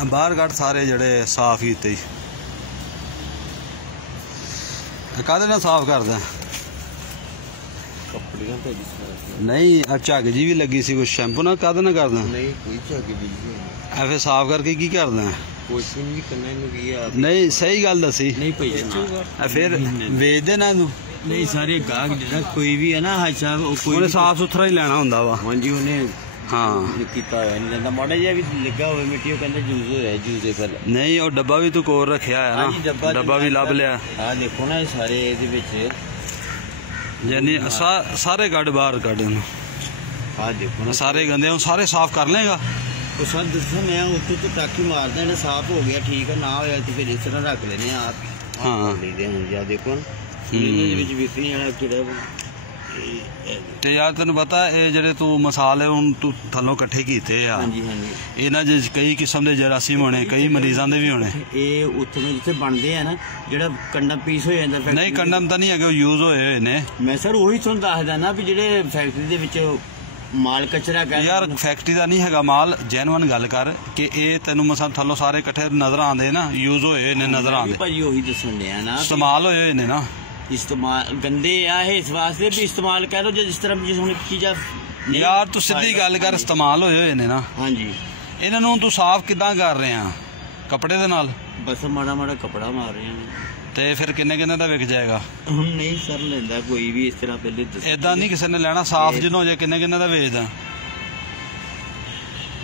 बाहर कट सारे जड़े साफ कीते काहदे नाल साफ करदा नहीं झग जी भी लगी सी कुछ शैंपू ना काहदे नाल करदा नहीं कोई झग जी फिर साफ करके की करदा नहीं सही गल दसी नहीं फिर वेच दे ना तू नहीं सारे गाहक जिहड़ा कोई भी है ना हाजी साहब कोई साफ सुथरा ही लेना हुंदा वा हां जी उन्हें हाँ किता है नहीं लेंदा माड़ा जिहा भी लगा होवे मिट्टी वो कहंदे जूस होया जूस दे फिर नहीं वो डब्बा भी तू कोल रखिया है ना डब्बा भी लभ लिया हां देखो ना सारे इहदे विच यानी सारे गड बाहर कढ हां देखो ना सारे गंदे हूं सारे साफ कर लेगा तो सर दसो मैं उत्ते तो टाकी मारदा है साफ हो गया ठीक है ना होया तो फिर इस तरह रख लेने आप हां लेदे हूं या देखो ਇਹਦੇ ਵਿੱਚ ਵਿਕਣੀ ਵਾਲਾ ਕਿਹੜਾ ਤੇ ਯਾਰ ਤੈਨੂੰ ਪਤਾ ਇਹ ਜਿਹੜੇ ਤੂੰ ਮਸਾਲੇ ਹੁਣ ਤੂੰ ਥੱਲੋਂ ਇਕੱਠੇ ਕੀਤੇ ਆ ਹਾਂਜੀ ਹਾਂਜੀ ਇਹਨਾਂ 'ਚ ਕਈ ਕਿਸਮ ਦੇ ਜਰਾਸੀਮ ਹੋਣੇ ਕਈ ਮਰੀਜ਼ਾਂ ਦੇ ਵੀ ਹੋਣੇ ਇਹ ਉੱਥੇ ਨੂੰ ਜਿੱਥੇ ਬਣਦੇ ਆ ਨਾ ਜਿਹੜਾ ਕੰਡਮ ਪੀਸ ਹੋ ਜਾਂਦਾ ਨਹੀਂ ਕੰਡਮ ਤਾਂ ਨਹੀਂ ਹੈਗਾ ਯੂਜ਼ ਹੋਏ ਹੋਏ ਨੇ ਮੈਂ ਸਰ ਉਹੀ ਤੁਹਾਨੂੰ ਦੱਸਦਾ ਨਾ ਵੀ ਜਿਹੜੇ ਫੈਕਟਰੀ ਦੇ ਵਿੱਚ माल कचरा यार फैक्ट्री का नहीं है माल जैनवन गल कर कि तेन मसा थलों सारे कट्ठे नजर आते ना यूज होए ने नजर आते भाजी ओही दसन दे ना इस्तेमाल होए ने ना इस्तेमाल गंदे आ इस वास्ते भी इस्तेमाल कह दो जिस तरह जिस हुन चीज़ा यार तू सीधी गल कर इस्तेमाल होए ने ना हां जी इन्हां नूं तू साफ किदां कर रहे हैं कपड़े दे नाल बस माड़ा माड़ा कपड़ा मार रहे हैं ਤੇ ਫਿਰ ਕਿੰਨੇ ਦਾ ਵਿਕ ਜਾਏਗਾ ਨਹੀਂ ਸਰ ਲੈਂਦਾ ਕੋਈ ਵੀ ਇਸ ਤਰ੍ਹਾਂ ਪਹਿਲੇ ਦੱਸ ਇਦਾਂ ਨਹੀਂ ਕਿਸੇ ਨੇ ਲੈਣਾ ਸਾਫ ਜਦੋਂ ਜੇ ਕਿੰਨੇ ਦਾ ਵੇਚਦਾ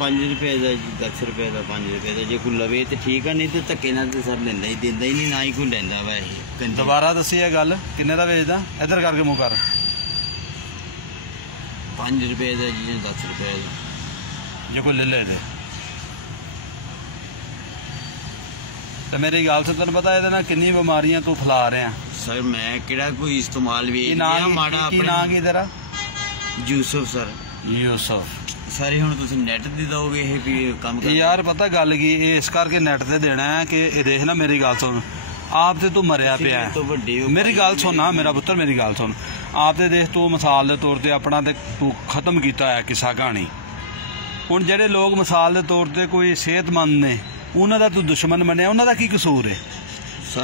5 ਰੁਪਏ ਦਾ ਜੀ 10 ਰੁਪਏ ਦਾ 5 ਰੁਪਏ ਦਾ ਜੇ ਕੋਈ ਲਵੇ ਤੇ ਠੀਕ ਆ ਨਹੀਂ ਤੇ ਧੱਕੇ ਨਾਲ ਤੇ ਸਰ ਲੈਂਦਾ ਹੀ ਦਿੰਦਾ ਹੀ ਨਹੀਂ ਨਾ ਹੀ ਕੋਈ ਲੈਂਦਾ ਵਾ ਇਹ ਦੁਬਾਰਾ ਦੱਸੀ ਇਹ ਗੱਲ ਕਿੰਨੇ ਦਾ ਵੇਚਦਾ ਇੱਧਰ ਕਰਕੇ ਮੂੰਹ ਕਰ 5 ਰੁਪਏ ਦਾ ਜੀ 10 ਰੁਪਏ ਦਾ ਜੇ ਕੋਈ ਲੈ ਲੈ तो मेरी गल से तेन पता है किन्नी बीमारियां तू फैला रहे हैं सर मैं किहड़ा कोई इस्तेमाल भी माड़ा अपना की तेरा यूसुफ सर यूसुफ सारे हुण तुसीं नेट दी दोगे ये भी काम कर यार पता गल की इस करके नेट ते देना है कि देख ना मेरी गल सुन आप ते तू मरिया पिया तो मेरी गल सुन ना मेरा पुत्र मेरी गल सुन आप ते देख तू मिसाल के तौर पर अपना ते तू खत्म किया है किस्सा कहानी हुण जिहड़े लोग मिसाल के तौर पर कोई सेहतमंद ने उन्हों का तू दुश्मन मनिया उन्हों का की कसूर है